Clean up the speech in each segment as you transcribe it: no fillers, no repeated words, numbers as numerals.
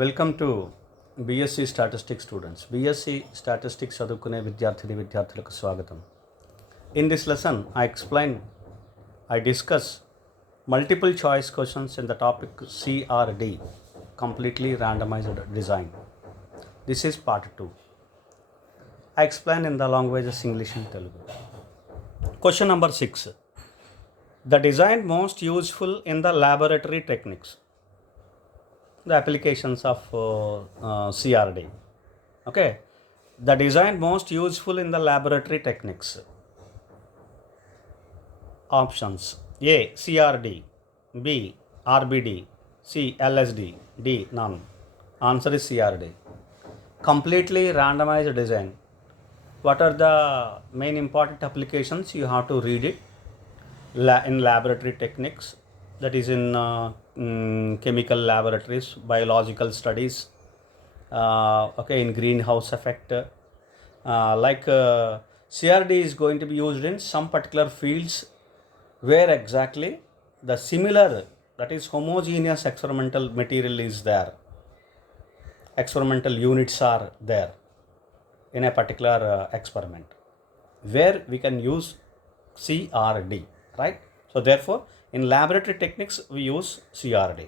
Welcome to BSc statistics students. BSc statistics చదువుకునే విద్యార్థులకు స్వాగతం. In this lesson I discuss multiple choice questions in the topic C.R.D, completely randomized design. This is part 2. I explain in the languages English and Telugu. Question number 6. The design most useful in the laboratory techniques. The applications of C.R.D. Okay. The design most useful in the laboratory techniques. Options: A. C.R.D, B. R.B.D, C. L.S.D, D. None. Answer is C.R.D. Completely randomized design. What are the main important applications? You have to read it. In laboratory techniques, that is in chemical laboratories, biological studies, in greenhouse effect. C.R.D is going to be used in some particular fields where exactly the similar, that is homogeneous experimental material is there. Experimental units are there in a particular experiment where we can use C.R.D, right? So therefore, in laboratory techniques, we use C.R.D.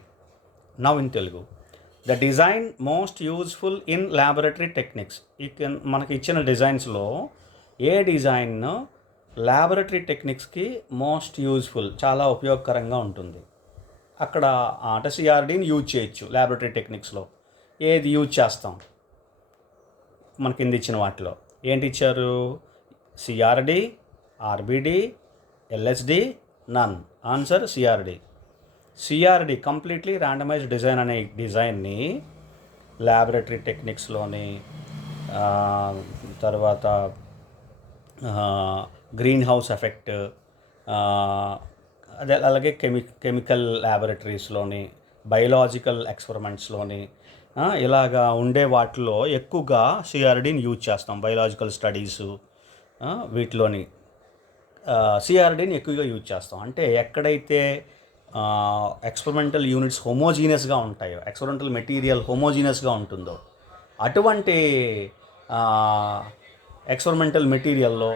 Now in Telugu, the design most useful in laboratory techniques. మనకి ఇచ్చిన డిజైన్స్లో ఏ design laboratory టెక్నిక్స్కి most useful, చాలా ఉపయోగకరంగా ఉంటుంది. అక్కడ అంటే సిఆర్డీని యూజ్ చేయొచ్చు. లాబొరేటరీ టెక్నిక్స్లో ఏది యూజ్ చేస్తాం? మనకి కింద ఇచ్చిన వాటిలో ఏంటి ఇచ్చారు? CRD, RBD, LSD, none. Answer CRD. CRD completely randomized design అనే డిజైన్ని లాబొరేటరీ టెక్నిక్స్లోని, తర్వాత గ్రీన్ హౌస్ ఎఫెక్ట్, అలాగే కెమికల్ ల్యాబొరేటరీస్లోని, బయలాజికల్ ఎక్స్పెరిమెంట్స్లోని, ఇలాగా ఉండే వాటిలో ఎక్కువగా సిఆర్డీని యూజ్ చేస్తాం. బయలాజికల్ స్టడీసు వీటిలోని సిఆర్డీని ఎక్కువగా యూజ్ చేస్తాం. అంటే ఎక్కడైతే ఎక్స్పెరిమెంటల్ యూనిట్స్ హోమోజీనియస్గా ఉంటాయో, ఎక్స్పెరిమెంటల్ మెటీరియల్ హోమోజీనియస్గా ఉంటుందో, అటువంటి ఎక్స్పెరిమెంటల్ మెటీరియల్లో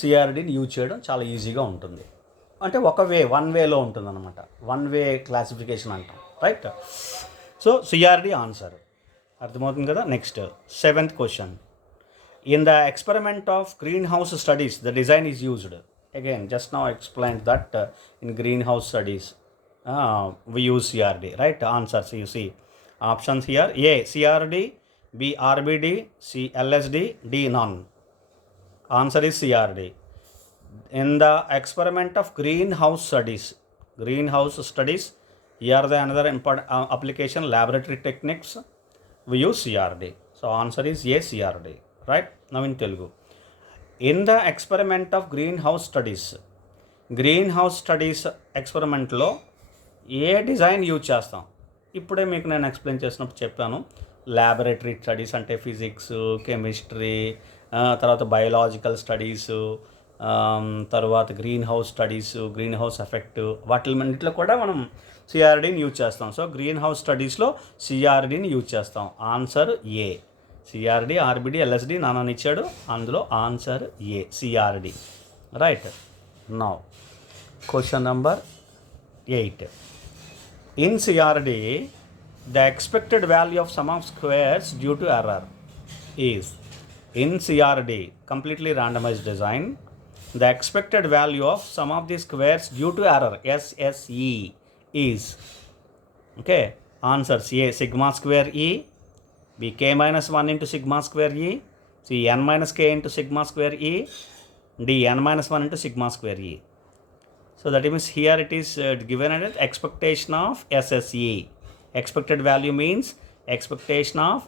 సిఆర్డీని యూజ్ చేయడం చాలా ఈజీగా ఉంటుంది. అంటే వన్ వేలో ఉంటుంది అనమాట. వన్ వే క్లాసిఫికేషన్ అంటాం, రైట్? సో సిఆర్డి ఆన్సర్ అర్థమవుతుంది కదా. Next 7th question. In the experiment of green house studies the design is used. Again just now explain that in green house studies we use CRD, right? Answers you see. Options here: A. CRD, B. RBD, C. LSD, D. None. Answer is CRD. In the experiment of greenhouse studies, here the another important application, laboratory techniques, we use CRD. So answer is A. CRD, right? Now in Telugu, in the experiment of greenhouse studies ఎక్స్పెరిమెంట్లో ఏ design use చేస్తాం? ఇప్పుడే మీకు నేను explain చేసినప్పుడు చెప్పాను. Laboratory studies అంటే physics, chemistry, తర్వాత బయలాజికల్ స్టడీసు, తర్వాత greenhouse studies, greenhouse effect, వాటిలో కూడా మనం సిఆర్డీని యూజ్ చేస్తాం. సో గ్రీన్ హౌస్ స్టడీస్లో సిఆర్డీని యూజ్ చేస్తాం. Answer A. CRD, RBD, LSD నాన్న ఇచ్చాడు, అందులో answer A, CRD, right? Now question number 8. In C.R.D, the expected value of sum of squares due to error is. In C.R.D, completely randomized design, the expected value of sum of the squares due to error, SSE, is. Okay, answers: A. Sigma square E, B. K minus 1 into sigma square E, C. N minus K into sigma square E, D. N minus 1 into sigma square E. So that means here it is given as expectation of SSE. Expected value means expectation of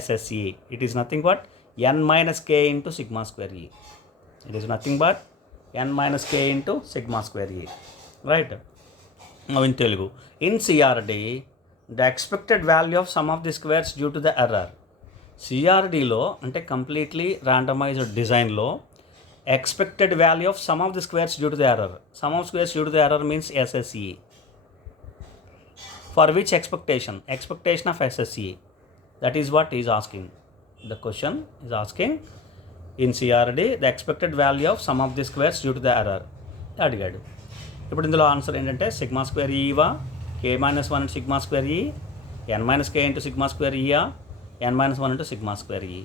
SSE. It is nothing but n minus k into sigma square E. It is nothing but n minus k into sigma square E, right? Now in Telugu, in CRD, the expected value of sum of the squares due to the error. CRDలో అంటే completely randomized డిజైన్లో expected value of sum of the squares due to the error. Sum of squares due to the error means SSE. For which expectation? Expectation of SSE. That is what he is asking. The question is asking in C.R.D. the expected value of sum of the squares due to the error. అడిగాడు. ఇప్పుడు ఇందులో answer ఏంటంటే sigma square E, K minus 1 sigma square E, N minus K into sigma square E, N minus 1 into sigma square E.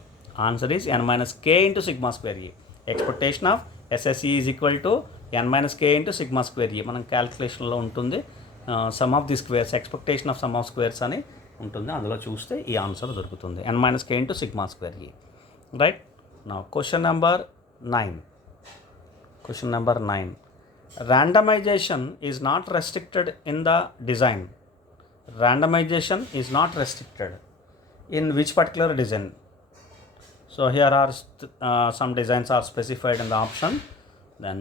Answer is N minus K into sigma square E. Expectation of SSE is equal to N minus K into sigma square E. మనం క్యాలిక్యులేషన్లో ఉంటుంది sum of the squares, expectation of sum of squares అని ఉంటుంది. అందులో చూస్తే ఈ answer దొరుకుతుంది, N minus K into sigma square ఈ. రైట్. నా question number 9. Question number 9. Randomization is not restricted in the design. Randomization is not restricted in which particular design? So here are some designs are specified in the option. Then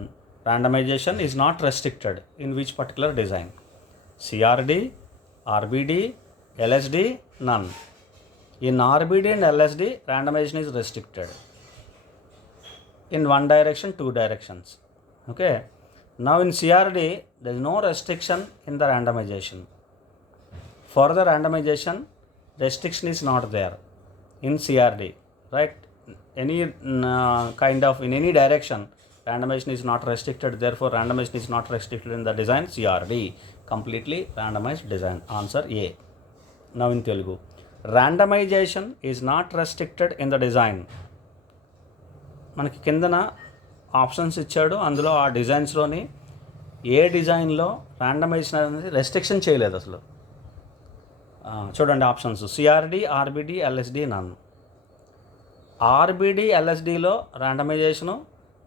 randomization is not restricted in which particular design? C.R.D, R.B.D, L.S.D, none. In R.B.D and L.S.D, randomization is restricted in one direction, two directions. Okay. Now in C.R.D, there is no restriction in the randomization. For the randomization, restriction is not there in C.R.D. Right? Any kind of in any direction, randomization is not restricted. Therefore, randomization is not restricted in the design C.R.D. Completely randomized design. Answer A. Now in Telugu, randomization is not restricted in the design. మనకి కిందన ఆప్షన్స్ ఇచ్చాడు, అందులో ఆ డిజైన్స్లోని ఏ డిజైన్లో ర్యాండమైజేషన్ అనేది రెస్ట్రిక్షన్ చేయలేదు అసలు. చూడండి ఆప్షన్స్, సిఆర్డి, ఆర్బిడి, ఎల్ఎస్డి నన్. ఆర్బిడి, ఎల్ఎస్డిలో ర్యాండమైజేషను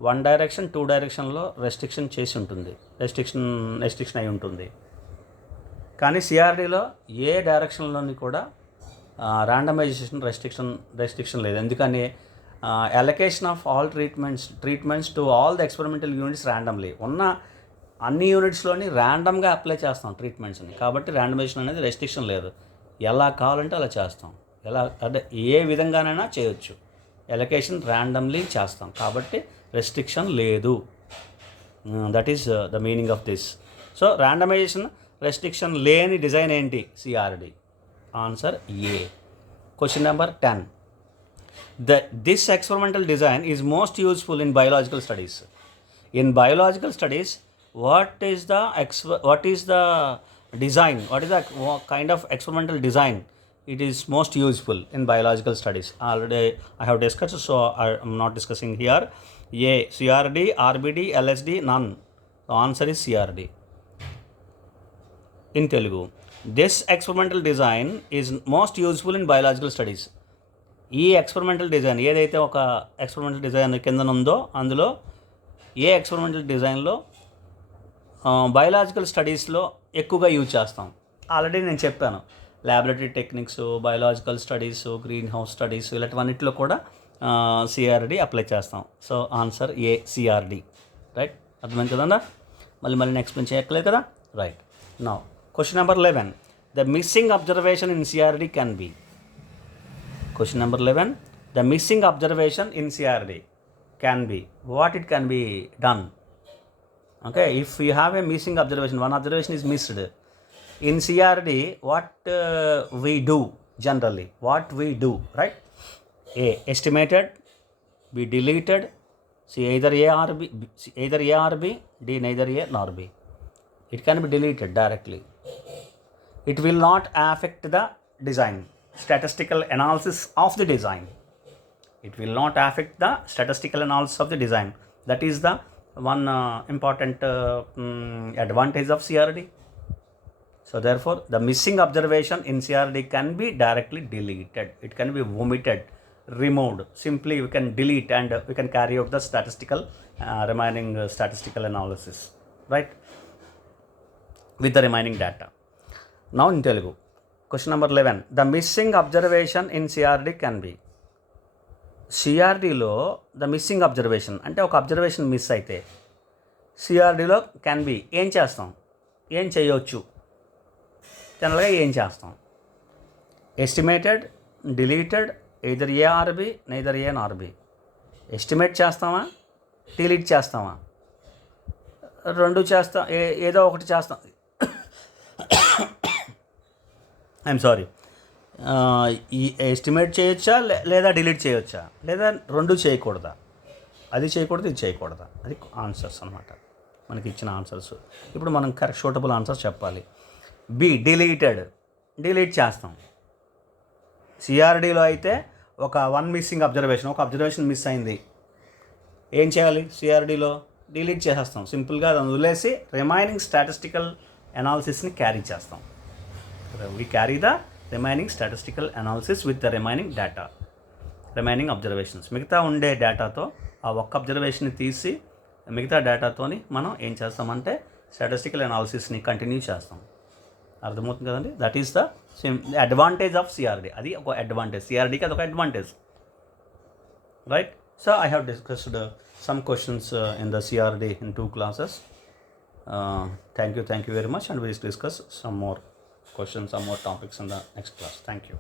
వన్ డైరెక్షన్, టూ డైరెక్షన్లో రెస్ట్రిక్షన్ చేసి ఉంటుంది, రెస్ట్రిక్షన్ అయి ఉంటుంది. కానీ సిఆర్డిలో ఏ డైరెక్షన్లోని కూడా ర్యాండమైజేషన్ రెస్ట్రిక్షన్ లేదు. ఎందుకని allocation of all treatments to all the experimental units randomly. ఉన్న అన్ని యూనిట్స్లోని ర్యాండమ్గా అప్లై చేస్తాం ట్రీట్మెంట్స్ని, కాబట్టి ర్యాండమైజేషన్ అనేది రెస్ట్రిక్షన్ లేదు. ఎలా కావాలంటే అలా చేస్తాం, ఎలా అంటే ఏ విధంగానైనా చేయొచ్చు. ఎలకేషన్ ర్యాండమ్లీ చేస్తాం కాబట్టి రెస్ట్రిక్షన్ లేదు. That is the meaning of this. So randomisation restriction లేని డిజైన్ ఏంటి? CRD. Answer A. Question number 10. This experimental design is most useful in biological studies. In biological studies, what is the design? What is the kind of experimental design? It is most useful in biological studies. Already I have discussed, so I am not discussing here. A, CRD, RBD, LSD, none. The answer is CRD. In Telugu, this experimental design is most useful in biological studies. ఈ experimental design ఏదైతే ఒక experimental design కింద ఉందో అందులో ఏ ఎక్స్పెరిమెంటల్ డిజైన్లో బయోలాజికల్ స్టడీస్లో ఎక్కువగా use చేస్తాం. ఆల్రెడీ నేను చెప్పాను, laboratory techniques, biological studies, greenhouse studies ఇలాంటివన్నిటిలో కూడా సిఆర్డి అప్లై చేస్తాం. So answer A, CRD. Right. అర్థమైంది కదండా? మళ్ళీ ఎక్స్ప్లెయిన్ చేయక్కలేదు కదా? Right. Now question number 11. The missing observation in CRD can be. Question number 11. The missing observation in CRD can be. What it can be done? Okay, if you have a missing observation, one observation is missed. In CRD, what we do generally? What we do, right? A, estimated. B, deleted. C, either A or B. D, neither A nor B. It can be deleted directly. It will not affect the design. Statistical analysis of the design. It will not affect the statistical analysis of the design. That is the one important advantage of CRD. So therefore, the missing observation in CRD can be directly deleted. It can be omitted, removed. Simply we can delete and we can carry out the remaining statistical analysis, right, with the remaining data. Now in Telugu, question number 11. The missing observation in CRD can be. సిఆర్డీలో the missing observation అంటే ఒక observation miss అయితే సిఆర్డీలో can be ఏం చేస్తాం, ఏం చేయవచ్చు, జనరల్గా ఏం చేస్తాం? Estimated, deleted, either A or B, neither A nor B. Estimate చేస్తామా, డిలీట్ చేస్తామా? రెండు చేస్తాం, ఏదో ఒకటి చేస్తాం. ఐఎమ్ సారీ, ఈ ఎస్టిమేట్ చేయొచ్చా లేదా డిలీట్ చేయొచ్చా, లేదా రెండు చేయకూడదా, అది చేయకూడదు ఇది చేయకూడదా, అది ఆన్సర్స్ అనమాట, మనకి ఇచ్చిన ఆన్సర్స్. ఇప్పుడు మనం కరెక్ట్ సూటబుల్ ఆన్సర్స్ చెప్పాలి. బి డిలీట్ చేస్తాం. సిఆర్డీలో అయితే ఒక అబ్జర్వేషన్ మిస్ అయింది, ఏం చేయాలి? సిఆర్డీలో డిలీట్ చేసేస్తాం, సింపుల్గా దాన్ని వదిలేసి రిమైనింగ్ స్టాటిస్టికల్ అనాలిసిస్ని క్యారీ చేస్తాం. we carry the remaining statistical analysis with the remaining observations. మిగతా ఉండే డేటాతో ఆ ఒక్క అబ్జర్వేషన్ని తీసి మిగతా డేటాతోని మనం ఏం చేస్తామంటే స్టాటిస్టికల్ అనాలిసిస్ని కంటిన్యూ చేస్తాం. అర్థమవుతుంది కదండి? That is the advantage of CRD. అది ఒక అడ్వాంటేజ్, సిఆర్డీకి అదొక advantage, right? So I have discussed some questions in the CRD in 2 classes. Thank you very much, and we will discuss some more questions, some more topics in the next class. Thank you.